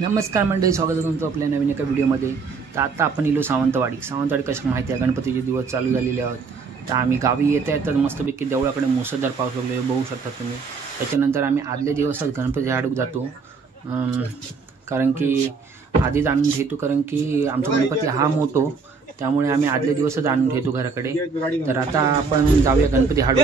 नमस्कार मंडळी, स्वागत आहे तुमचं आपल्या नवीन एका व्हिडिओमध्ये। तर आता आपण इलो सावंतवाडी कशा माहिती आहे, गणपतीचे दिवस चालू झालेले आहेत। तर आम्ही गावी येत आहे तर मस्तपैकी देवळाकडे मुसळधार पाऊस लागले बघू शकता तुम्ही। त्याच्यानंतर आम्ही आदल्या दिवसात गणपती हाडूक जातो, कारण की आधीच आणून ठेवतो, कारण की आमचा गणपती हा मोठो, त्यामुळे आम्ही आदल्या दिवसच आणून ठेवतो घराकडे। तर आता आपण जाऊया गणपती हाडूक।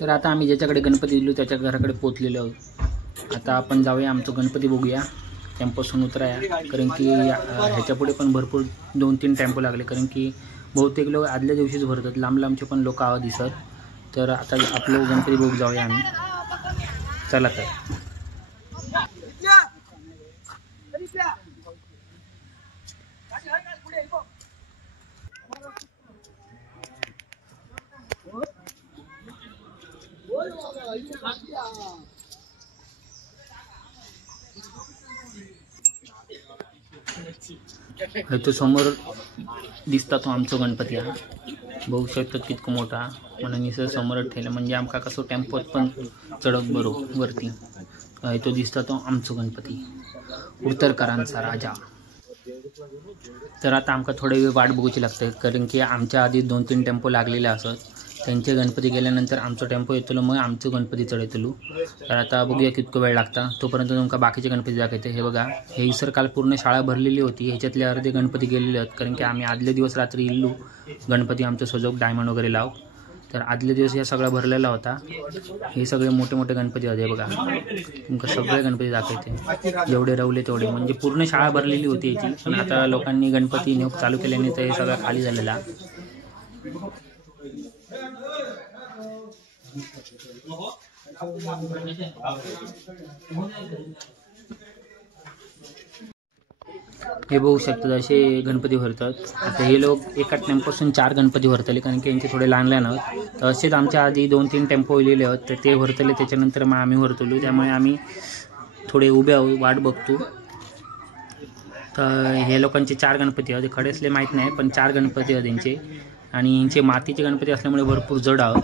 तर आता आम्ही ज्याच्याकडे गणपती दिलो त्याच्या घराकडे पोहोचलेलो आहोत। आता आपण जाऊया, आमचं गणपती बघूया, टेम्पोसून उतराया, कारण की ह्याच्या पुढे पण भरपूर 2-3 टेम्पो लागले, कारण की बहुतेक लोक आदल्या दिवशीच भरतात, लांब लांबचे पण लोक आवा दिसत। तर आता आपलं गणपती बघू जाऊया आम्ही, चला तर। तो समोर दिसता तो आमचा गणपती हा, बघू शकतात कितका मोठा, म्हणून निसर्ग समोरच ठेवलं, म्हणजे आमका कसं टेम्पोत पण चढक बरो वरती। तो दिसता तो आमचा गणपती, उतरकरांचा राजा। तर आता आमका थोडे वेळ वाट बघूची लागते, कारण की आमच्या आधी 2-3 टेम्पो लागलेले असत, त्यांचे गणपती गेल्यानंतर आमचा टेम्पो येतलो, मग आमचं गणपती चढवतलो। तर आता बघूया कितको वेळ लागता, तोपर्यंत तुमका बाकीचे गणपती दाखवते। हे बघा, हे इसर काल पूर्ण शाळा भरलेली होती, ह्याच्यातले अर्धे गणपती गेलेले आहेत, कारण की आम्ही आदल्या दिवस रात्री इल्लू गणपती आमचं सजवून डायमंड वगैरे लाव। तर आदल्या दिवस या सगळा भरलेला होता, हे सगळे मोठे मोठे गणपती होते। बघा, तुमका सगळे गणपती दाखवते, जेवढे रवले तेवढे, म्हणजे पूर्ण शाळा भरलेली होती याची, पण आता लोकांनी गणपती नेऊक चालू केल्याने तर हे सगळं खाली झालेला। हे बघू शकतात, असे गणपती भरतात। आता हे लोक एका टेम्पोसून 4 गणपती भरतले, कारण की यांचे थोडे लहान लहान आहेत। तर असेच आमच्या आधी 2-3 टेम्पो लिहिले आहेत, तर ते भरतले, त्याच्यानंतर मग आम्ही भरतलो, त्यामुळे आम्ही थोडे उभे वाट बघतो। तर हे लोकांचे 4 गणपती आहेत, खडेसले माहीत नाही, पण 4 गणपती आहेत त्यांचे, आणि यांचे मातीचे गणपती असल्यामुळे भरपूर जड आहोत।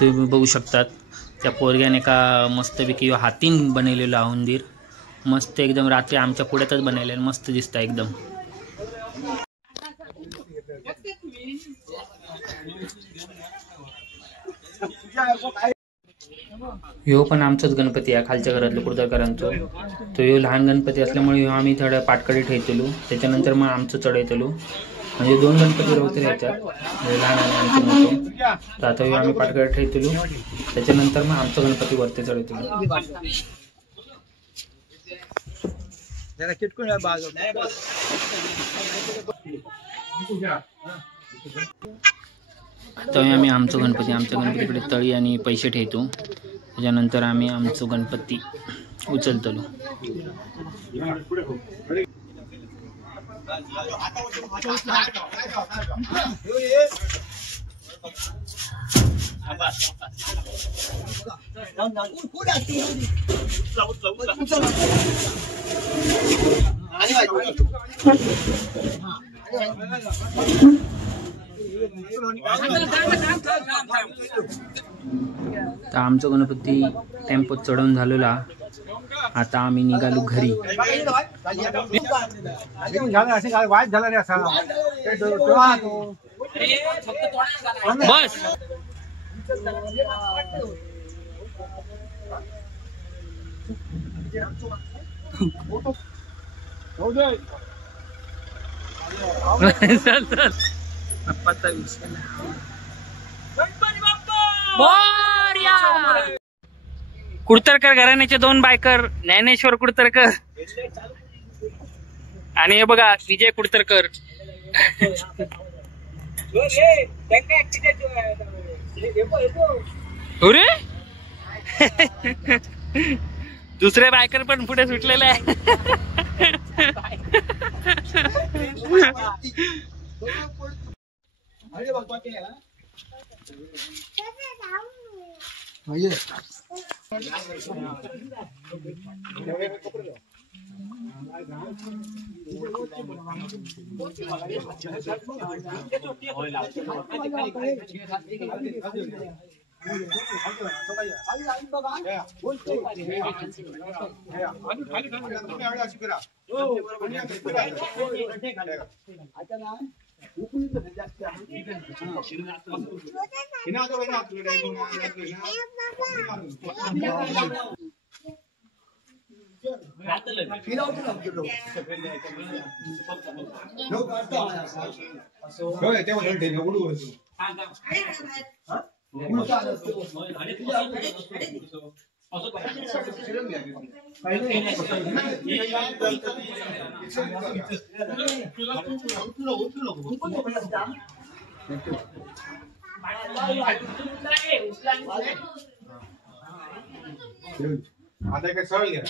तुम्ही बघू शकतात, त्या पोरग्याने का मस्तपैकी हातीन बनवलेलं उंदीर, मस्त एकदम, रात्री आमच्या पुढ्यातच बनवलेलं, मस्त दिसतं एकदम। ह्यो पण आमचाच गणपती आहे, खालच्या घरातलं कुर्दरकरांचो। तो ह्यो लहान गणपती असल्यामुळे ह्यो आम्ही थोड्या पाटकडे ठेवतलो, त्याच्यानंतर मग आमचं चढवतलो, म्हणजे 2 गणपती राहते ह्याच्यात, लहान आणि मोठं। तर आता ह्यो आम्ही पाटकडे ठेवतलो, त्याच्यानंतर मग आमचं गणपती वरती चढवतलो। आता आम्ही आमच्या गणपतीकडे तळी आणि पैसे ठेवतो, त्याच्यानंतर आम्ही आमचं गणपती उचलतलो। तर आमचा गणपती टेम्पोत चढवून झालेला, आता आम्ही निघालो घरी। बस चल चल, कुडतरकर घराण्याचे 2 बायकर, ज्ञानेश्वर कुडतरकर आणि हे बघा विजय कुडतरकर। अरे दुसरे बायकर पण पुढे सुटलेले आहे। आता काय सरळ घ्या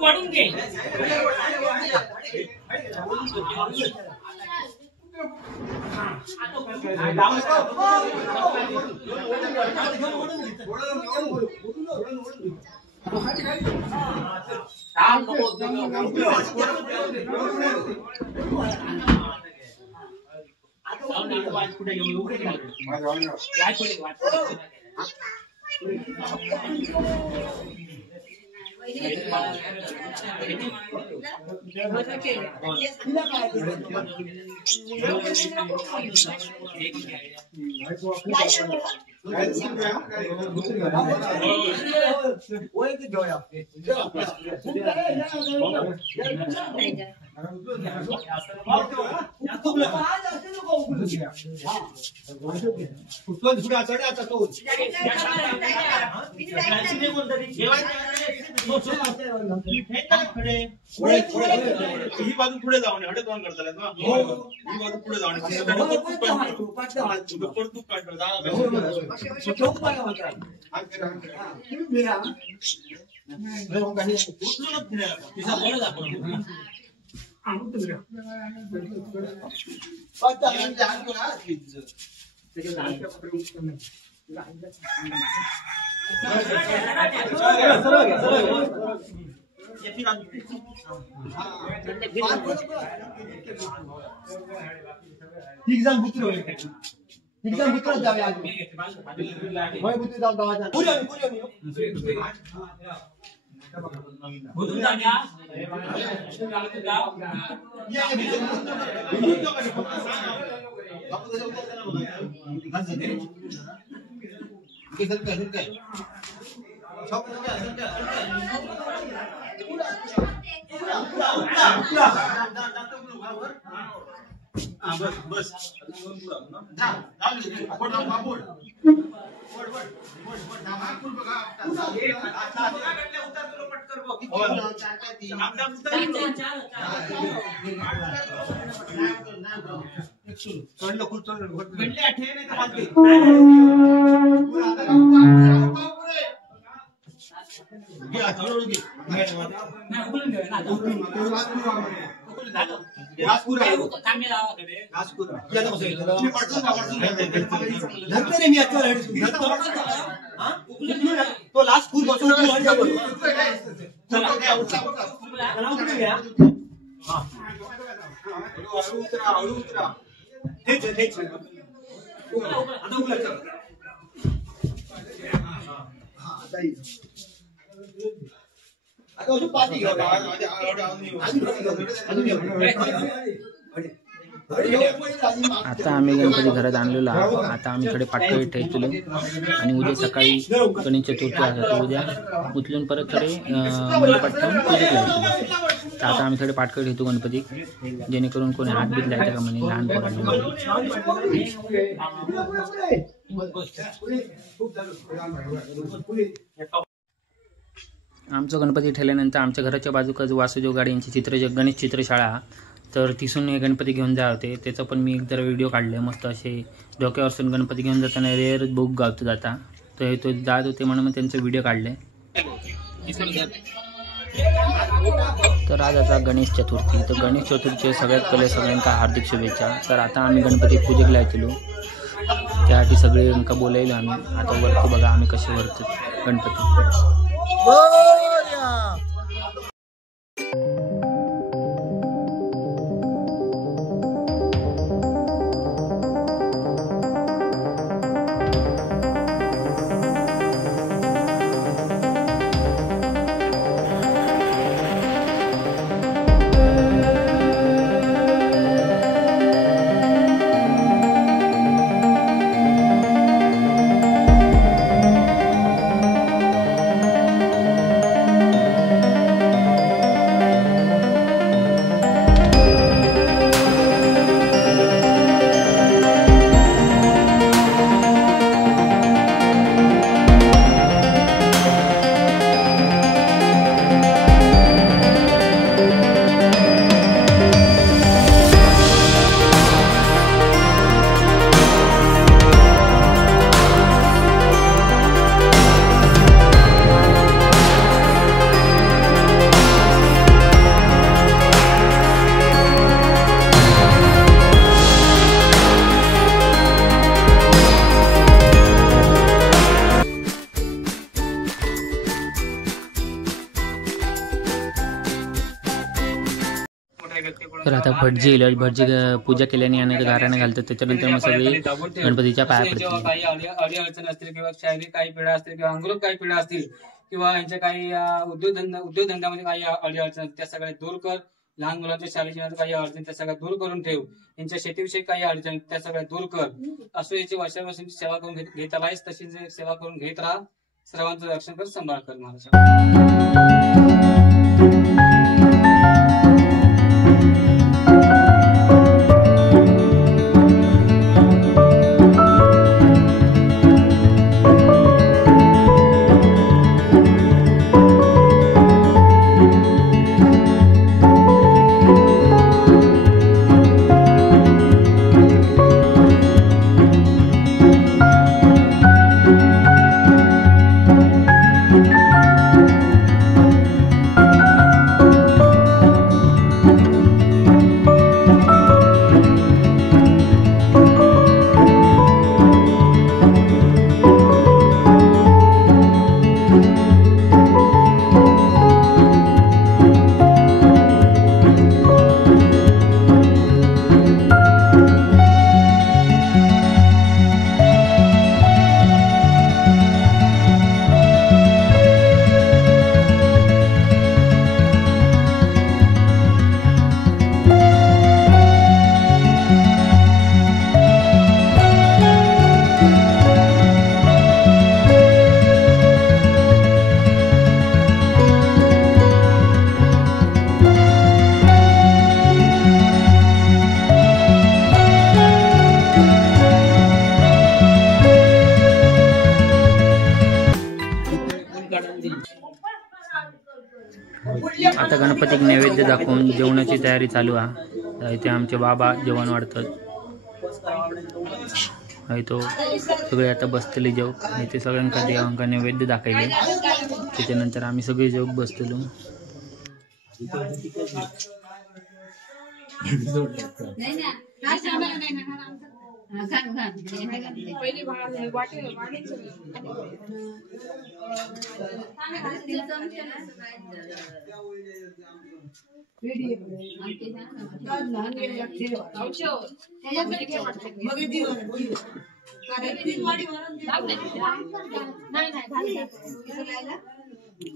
वाढून घे ही बाजू पुढे जाऊन हडे तोंड करताले ना ही बाजू पुढे जाऊन परतूक काढतो ठीक जण बुतरी होईल ठीक जण बुतरच जावे आज होय बुतरी जाऊ गावात पुरी बुतरी जाण्या बस तो लास्ट फूल बसून आता आम्ही गणपती घरात आणलेला आहोत. आता आम्ही थोडे पाटकळी ठेवले आणि उद्या सकाळी गणेश चतुर्थी आहे तर उद्या उचलून परत थोडे मंडपात ठेवून पूजेत लावतो. तर आता आम्ही थोडे पाटकळी ठेवतो गणपती जेणेकरून कोणी हात बीत लायचं का म्हणे लहान पोरांना. आमचा गणपती ठेवल्यानंतर आमच्या घराच्या बाजूकच वासुदेव गाडी यांची गणेश चित्रशाळा, तर तिथून हे गणपती घेऊन जा होते. त्याचा पण मी एक जरा व्हिडिओ काढले. मस्त असे डोक्यावरसून गणपती घेऊन जाताना रेअर बुक गावतो जाता, तर तो जात होते म्हणून मग त्यांचे व्हिडिओ काढले. तर आज आता गणेश चतुर्थी, तर गणेश चतुर्थीचे सगळ्यात पहिले सगळ्यांना हार्दिक शुभेच्छा. तर आता आम्ही गणपती पूजेक लायतलो, त्यासाठी सगळे बोलायलो आम्ही. आता वरती बघा आम्ही कसे वरतो गणपती. तर आता भटजी येईल, भटजी पूजा केल्याने आणि गाऱ्याने घालतात. त्याच्यानंतर मग सगळे गणपतीच्या पाया पडतील. काही अडी अडचण असतील किंवा शारीरिक काही पीडा असतील किंवा अंगरूप काही पीडा असतील किंवा यांच्या काही उद्योगधंद्यामध्ये काही अडी अडचण त्या सगळ्या दूर कर. लहान मुलांच्या शाळेच्या काही अडचण त्या सगळ्या दूर करून ठेव. यांच्या शेतीविषयी काही अडचण त्या सगळ्या दूर कर. असं याची वर्षावर्षांची सेवा करून घेत आलायस, तशीच सेवा करून घेत राहा. सर्वांचं रक्षण कर, सांभाळ कर महाराज. आता गणपतीक नैवेद्य दाखवून जेवणाची तयारी चालू आहे. इथे आमचे बाबा जेवण वाढतात. तो सगळे आता बसतले जेव. इथे सगळ्यांका देवांका नैवेद्य दाखवले. त्याच्यानंतर आम्ही सगळे जेव बसतलो.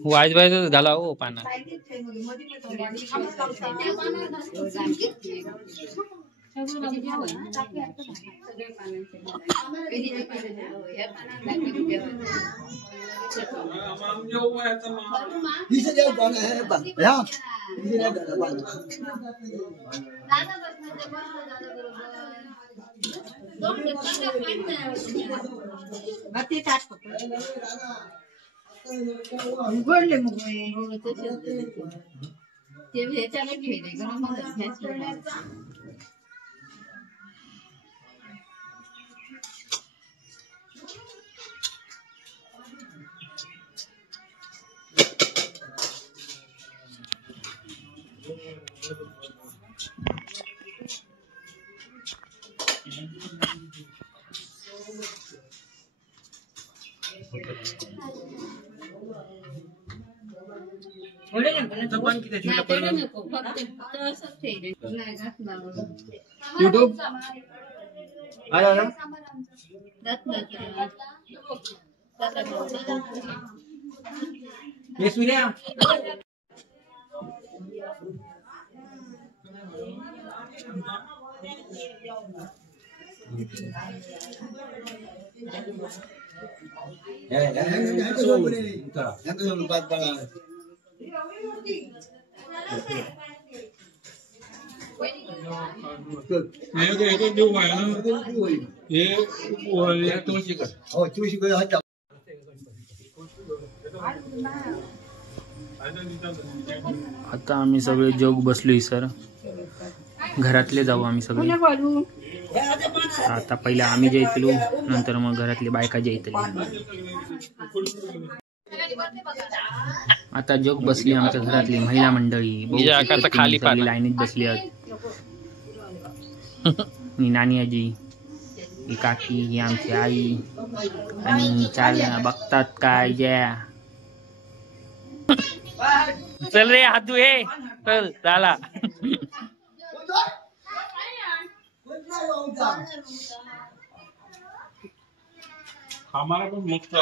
वाईज वाईज घाला हो पाना. उघडले मग मी ते ह्याच्याने ठेवले गरम युट्यूब आया ये सूर्या आता आम्ही सगळे जग बसलोय सर. घरातले जाऊ आम्ही सगळे. आता पहिला आम्ही जेयतलो, नंतर मग घरातली बायका जेयतली. आता जग बसली आमच्या घरातली महिला मंडळी खाली लाईनीत बसली आहेत. ही नानी आजी, ही काकी, ही आमची आई आणि 4 जण बघतात काय ज्या. चल रे हातू हे चल झाला. हमारा को मुक्त